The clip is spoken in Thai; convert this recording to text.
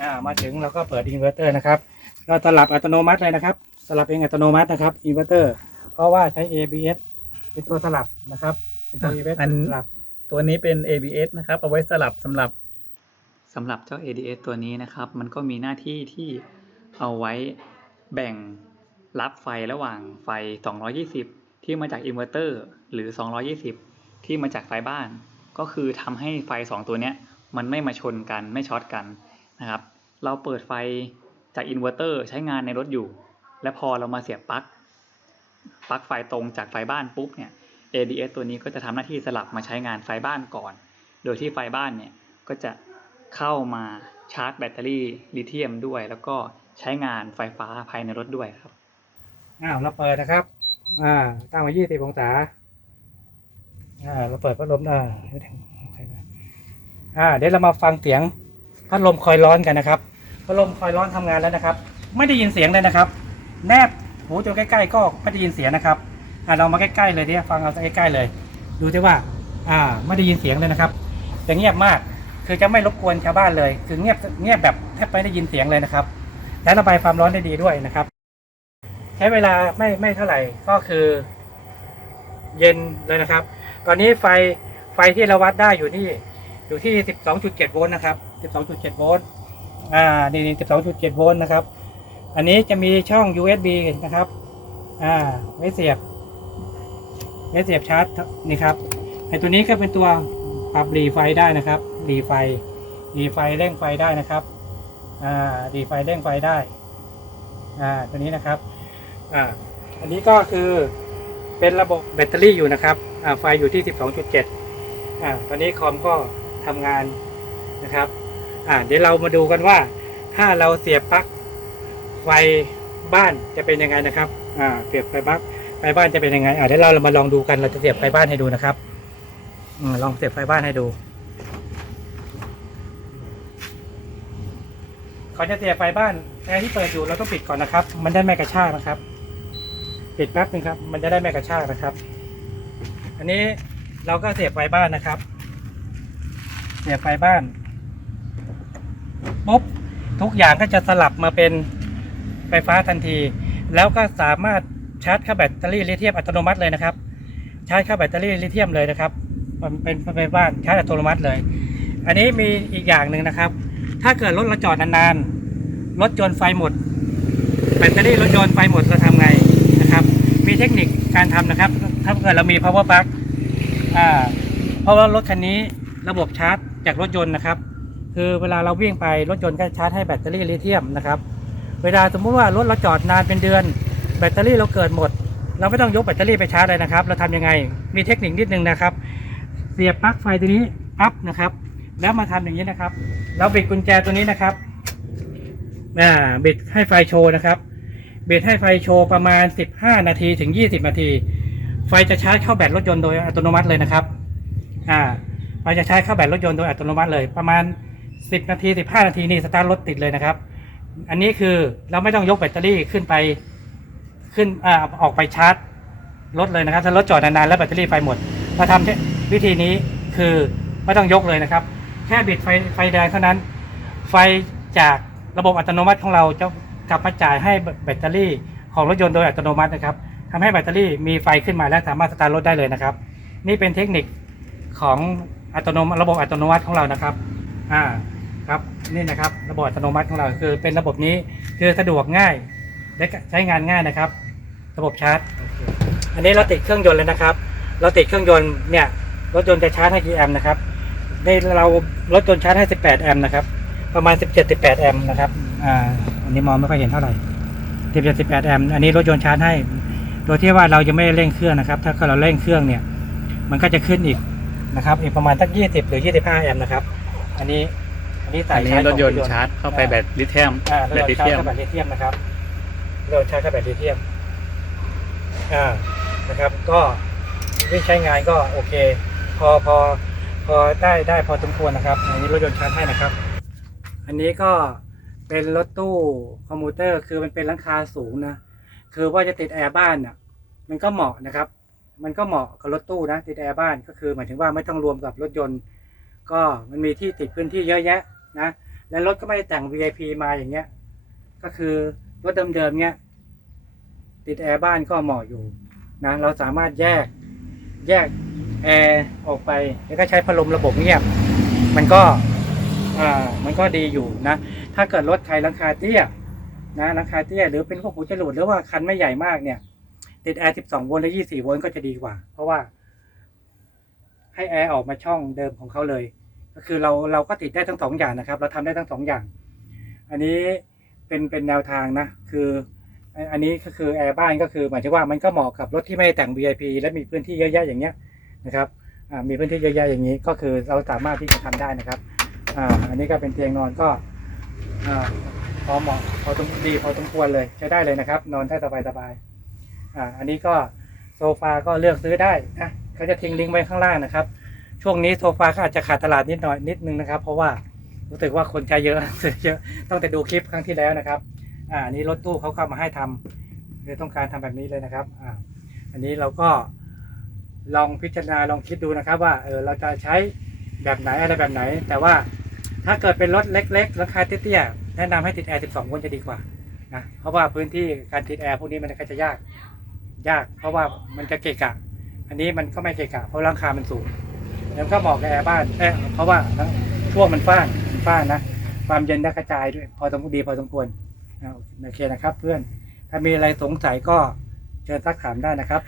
อ่ามาถึงเราก็เปิดอินเวอร์เตอร์นะครับก็สลับอัตโนมัติเลยนะครับ สลับเองอัตโนมัตินะครับอินเวอร์เตอร์ เพราะว่าใช้ ABS เป็นตัวสลับนะครับเป็นตัว ABS อัน สลับตัวนี้เป็น ABS นะครับ เอาไว้สลับสำหรับสำหรับเจ้า ADS ตัวนี้นะครับ มันก็มีหน้าที่ที่เอาไว้แบ่งรับไฟระหว่างไฟ 220 ที่มาจากอินเวอร์เตอร์หรือ 220 ที่มาจากไฟบ้าน ก็คือทำให้ไฟ 2 ตัวเนี้ยมันไม่มาชนกันไม่ช็อตกัน นะครับ เราเปิดไฟจากอินเวอร์เตอร์ใช้งานในรถอยู่ และพอเรามาเสียบปลั๊กปลั๊กไฟตรงจากไฟบ้านปุ๊บเนี่ย ADS ตัวนี้ก็จะทำหน้าที่สลับมาใช้งานไฟบ้านก่อน โดยที่ไฟบ้านเนี่ยก็จะเข้ามาชาร์จแบตเตอรี่ลิเธียมด้วย แล้วก็ใช้งานไฟฟ้าภายในรถด้วยครับ อ้าวเราเปิดนะครับ อ่า ตั้งไว้20องศา อ่า เราเปิดพัดลมอ่าอ่า เดี๋ยวเรามาฟังเสียง พัดลมคอยร้อนกันนะครับพัดลมคอยร้อนทำงานแล้วนะครับ ไม่ได้ยินเสียงเลยนะครับ แนบหูจนใกล้ๆก็ไม่ได้ยินเสียงนะครับอ่าเรามาใกล้ๆเลยเนี่ยฟังเอาใกล้ๆเลย ดูสิว่าอ่าไม่ได้ยินเสียงเลยนะครับจะเงียบมากคือจะไม่รบกวนชาวบ้านเลย คือเงียบเงียบแบบแทบไม่ได้ยินเสียงเลยนะครับ และระบายความร้อนได้ดีด้วยนะครับ ใช้เวลาไม่ไม่เท่าไหร่ก็คือ เย็นเลยนะครับ ตอนนี้ไฟไฟที่เราวัดได้อยู่ที่ อยู่ที่ 12.7 โวลต์นะครับ 12.7 โวลต์ อ่า นี่นี่12.7 โวลต์นะครับ อันนี้จะมีช่อง USB นะครับ อ่า ไว้เสียบ ไว้เสียบชาร์จนี่ครับ ไอตัวนี้ก็เป็นตัวปรับหลีไฟได้นะครับหลีไฟหลีไฟเร่งไฟได้นะครับ อ่าหลีไฟเร่งไฟได้ อ่า ตัวนี้นะครับ อ่า อันนี้ก็คือเป็นระบบแบตเตอรี่อยู่นะครับ อ่า ไฟอยู่ที่ 12.7อ่า ตอนนี้คอมก็ ทำงานนะครับอ่าเดี๋ยวเรามาดูกันว่า ถ้าเราเสียบปลั๊กไฟบ้านจะเป็นยังไงนะครับอ่าเสียบไฟบ้านไฟบ้านจะเป็นยังไงอ่าเดี๋ยวเรามาลองดูกันเราจะเสียบไฟบ้านให้ดูนะครับอลองเสียบไฟบ้านให้ดูก่อจะเสียบไฟบ้านแอร์ที่เปิดอยู่เราต้องปิดก่อนนะครับ มันได้ไม่กระชากนะครับ ปิดแป๊บนึงครับ มันจะได้ไม่กระชากนะครับ อันนี้เราก็เสียบไฟบ้านนะครับ เสียบไฟบ้านปุ๊บทุกอย่างก็จะสลับมาเป็นไฟฟ้าทันที แล้วก็สามารถชาร์จเข้าแบตเตอรี่ลิเธียมอัตโนมัติเลยนะครับชาร์จเข้าแบตเตอรี่ลิเธียมเลยนะครับ มันเป็นไฟบ้านชาร์จอัตโนมัติเลย อันนี้มีอีกอย่างหนึ่งนะครับ ถ้าเกิดรถเราจอดนานๆรถยนต์ไฟหมด แบตเตอรี่รถยนต์ไฟหมดเราทำไงนะครับ มีเทคนิคการทำนะครับ ถ้าเกิดเรามี power bank อ่าเพราะว่ารถคันนี้ระบบชาร์จ จากรถยนต์นะครับ คือเวลาเราวิ่งไปรถยนต์ก็ชาร์จให้แบตเตอรี่ลิเธียมนะครับ เวลาสมมุติว่ารถเราจอดนานเป็นเดือน แบตเตอรี่เราเกิดหมด เราไม่ต้องยกแบตเตอรี่ไปชาร์จเลยนะครับ เราทำยังไงมีเทคนิคนิดนึงนะครับ เสียบปลั๊กไฟตัวนี้ปั๊บนะครับ แล้วมาทำอย่างนี้นะครับ เราบิดกุญแจตัวนี้นะครับอ่าบิดให้ไฟโชว์นะครับบิดให้ไฟโชว์ประมาณ 15 นาทีถึง 20 นาที ไฟจะชาร์จเข้าแบตรถยนต์โดยอัตโนมัติเลยนะครับอ่า ไฟจะใชาร์จเข้าแบตรถยนต์โดยอัตโนมัติเลย ประมาณ 10 นาที 15 นาทีนี่สตาร์ทรถติดเลยนะครับ อันนี้คือเราไม่ต้องยกแบตเตอรี่ขึ้นไปขึ้นอ่าออกไปชาร์จรถเลยนะครับถ้ารถจอดนานๆแล้วแบตเตอรี่ไฟหมดเราทำวิธีนี้คือไม่ต้องยกเลยนะครับ แค่บิดไฟไฟแดงเท่านั้น ไฟจากระบบอัตโนมัติของเราจะกลับมาจ่ายให้แบตเตอรี่ของรถยนต์โดยอัตโนมัตินะครับทำให้แบตเตอรี่มีไฟขึ้นมาและสามารถสตาร์ทรถได้เลยนะครับ นี่เป็นเทคนิคของ อัตโนมัติระบบอัตโนมัติของเรานะครับอ่าครับนี่นะครับ ระบบอัตโนมัติของเราคือเป็นระบบนี้คือสะดวกง่ายและใช้งานง่ายนะครับ ระบบชาร์จ อันนี้เราติดเครื่องยนต์เลยนะครับ เราติดเครื่องยนต์เนี่ยรถยนต์จะชาร์จให้กี่แอมป์นะครับนี่เรารถยนต์ชาร์จให้ 18 แอมป์นะครับ ประมาณ 17 18 แอมป์นะครับอ่าอันนี้มองไม่ค่อยเห็นเท่าไหร่17 18 แอมป์อันนี้รถยนต์ชาร์จให้ โดยที่ว่าเราจะไม่ได้เร่งเครื่องนะครับ ถ้าเราเร่งเครื่องเนี่ย มันก็จะขึ้นอีก นะครับอีกประมาณสัก20 หรือ 25 แอมป์นะครับ อันนี้อันนี้ใส่อันนี้ชาร์จรขถองยนต์ชาร์จเข้าไปแบตลิเธียมอ่าแบตลิเธียมรถชาร์จเข้าแบตลิเธียมนะครับรถชาร์จเข้าแบตลิเธียมอ่านะครับ ก็วิ่งใช้งานก็โอเค พอพอพอได้ได้พอสมควรนะครับ อันนี้รถยนต์ชาร์จให้นะครับ อันนี้ก็เป็นรถตู้คอมมูเตอร์คือมันเป็นหลังคาสูงนะ คือว่าจะติดแอร์บ้านน่ะ มันก็เหมาะนะครับ มันก็เหมาะกับรถตู้นะติดแอร์บ้านก็คือ หมายถึงว่าไม่ต้องรวมกับรถยนต์ ก็มันมีที่ติดพื้นที่เยอะแยะนะและรถก็ไม่ได้แต่ง VIP มาอย่างเงี้ย ก็คือรถเดิมๆเนี้ยติดแอร์บ้านก็เหมาะอยู่นะเราสามารถแยกแยกแอร์ออกไปแล้วก็ใช้พัดลมระบบเงียบ มันก็อ่ามันก็ดีอยู่นะ ถ้าเกิดรถใครราคาเตี้ยนะราคาเตี้ยหรือเป็นพวกหูจรวดหรือว่าคันไม่ใหญ่มากเนี่ย ติดแอร์ 12 โวลต์และ 24 โวลต์ก็จะดีกว่า เพราะว่า ให้แอร์ออกมาช่องเดิมของเขาเลย ก็คือเราเราก็ติดได้ทั้งสองอย่างนะครับ เราทำได้ทั้งสองอย่าง อันนี้เป็นเป็นแนวทางนะ คืออันนี้ก็คือแอร์บ้านก็คือหมายถึงว่ามันก็เหมาะกับรถที่ไม่แต่ง VIP และมีพื้นที่เยอะแยะอย่างเงี้ยนะครับอ่ามีพื้นที่เยอะแยะอย่างนี้ ก็คือเราสามารถที่จะทำได้นะครับอ่าอันนี้ก็เป็นเตียงนอนก็อ่าพอเหมาะพอสมดีพอสมควรเลยใช้ได้เลยนะครับ นอนได้สบายสบายๆ อ่าอันนี้ก็โซฟาก็เลือกซื้อได้นะเขาจะทิ้งลิงก์ไว้ข้างล่างนะครับ ช่วงนี้โซฟาก็อาจจะขาดตลาดนิดหน่อยนิดนึงนะครับ เพราะว่ารู้สึกว่าคนใช้เยอะเยอะต้องแต่ดูคลิปครั้งที่แล้วนะครับ อ่าอันนี้รถตู้เขาก็มาให้ทำคือต้องการทำแบบนี้เลยนะครับอ่าอันนี้เราก็ลองพิจารณาลองคิดดูนะครับ ว่าเออเราจะใช้แบบไหนอะไรแบบไหน แต่ว่าถ้าเกิดเป็นรถเล็กๆราคาเตี้ยๆแนะนำให้ติดแอร์ 12โวลต์จะดีกว่านะเพราะว่าพื้นที่การติดแอร์พวกนี้มันก็จะยาก ยาก เพราะว่ามันจะเกะกะ อันนี้มันก็ไม่เกะกะ เพราะราคามันสูงแล้วก็เหมาะกับแอร์บ้านเอ๊ะเพราะว่าช่วงมันฟ้านมันฟ้านนะ ความเย็นได้กระจายด้วย พอสมควรดีพอสมควรอ่าโอเคนะครับ เพื่อน ถ้ามีอะไรสงสัยก็เชิญทักถามได้นะครับ